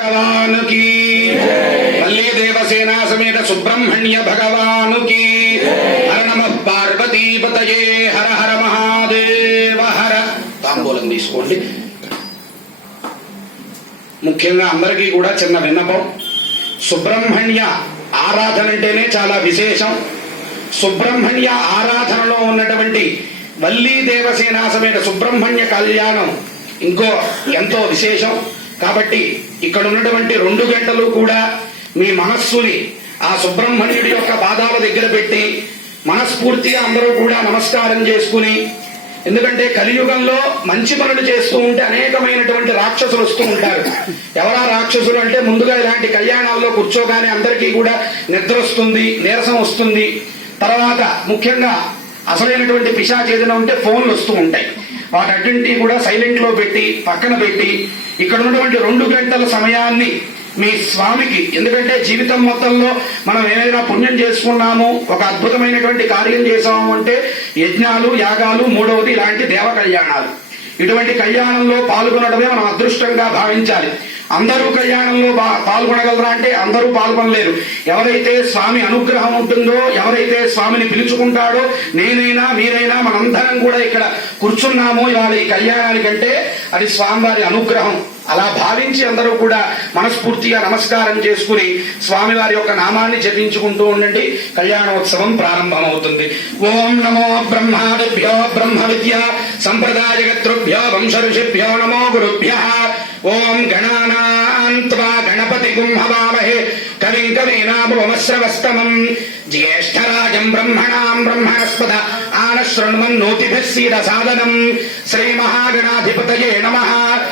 भगवान की, वल्ली देवसेना समेत सुब्रह्मण्य भगवान की। हर नमः पार्वती पतये, हर हर महादेव हर। తాంబూలం తీసుకోండి. ముఖ్యంగా అందరికీ కూడా చిన్న విన్నపం, సుబ్రహ్మణ్య ఆరాధన అంటేనే చాలా విశేషం. సుబ్రహ్మణ్య ఆరాధనలో ఉన్నటువంటి వల్లీ దేవసేన సమేత సుబ్రహ్మణ్య కళ్యాణం ఇంకో ఎంతో విశేషం. కాబట్టి ఇక్కడ ఉన్నటువంటి 2 గంటలు కూడా మీ మనస్సుని ఆ సుబ్రహ్మణ్యుడి యొక్క పాదాల దగ్గర పెట్టి మనస్ఫూర్తిగా అందరూ కూడా నమస్కారం చేసుకుని, ఎందుకంటే కలియుగంలో మంచి పనులు చేస్తూ ఉంటే అనేకమైనటువంటి రాక్షసులు వస్తూ ఉంటారు. ఎవరా రాక్షసులు అంటే, ముందుగా ఇలాంటి కళ్యాణాల్లో కూర్చోగానే అందరికీ కూడా నిద్ర వస్తుంది, నీరసం వస్తుంది. తర్వాత ముఖ్యంగా అసలైనటువంటి పిశాచ్ ఏదైనా ఉంటే ఫోన్లు వస్తూ ఉంటాయి. వాటన్నింటినీ కూడా సైలెంట్ లో పెట్టి పక్కన పెట్టి ఇక్కడ ఉన్నటువంటి 2 గంటల సమయాన్ని మీ స్వామికి, ఎందుకంటే జీవితం మొత్తంలో మనం ఏదైనా పుణ్యం చేసుకున్నాము, ఒక అద్భుతమైనటువంటి కార్యం చేసాము అంటే యజ్ఞాలు, యాగాలు, 3వది ఇలాంటి దేవ కళ్యాణాలు. ఇటువంటి కళ్యాణంలో పాల్గొనడమే మనం అదృష్టంగా భావించాలి. అందరూ కళ్యాణంలో పాల్గొనగలరా అంటే అందరూ పాల్గొనలేరు. ఎవరైతే స్వామి అనుగ్రహం ఉంటుందో, ఎవరైతే స్వామిని పిలుచుకుంటాడో, నేనైనా మీరైనా మనందరం కూడా ఇక్కడ కూర్చున్నామో ఇవాళ ఈ కళ్యాణానికంటే అది స్వామివారి అనుగ్రహం. అలా భావించి అందరూ కూడా మనస్ఫూర్తిగా నమస్కారం చేసుకుని స్వామివారి యొక్క నామాన్ని జపించుకుంటూ ఉండండి. కళ్యాణోత్సవం ప్రారంభమవుతుంది. ఓం నమో బ్రహ్మాదిభ్యో బ్రహ్మ విద్యా సంప్రదాయకర్తృభ్యో వంశ ఋషిభ్యో నమో గురుభ్యః. ఓం గణానాన్త్వా గణపతి గుంహవామహే కవిం కవీనాముపమశ్రవస్తమం జ్యేష్ఠరాజం బ్రహ్మణాం బ్రహ్మణస్పద ఆనశృణ్వన్నోతిభిः సీదసాదనం. శ్రీ మహాగణాధిపతయే నమః.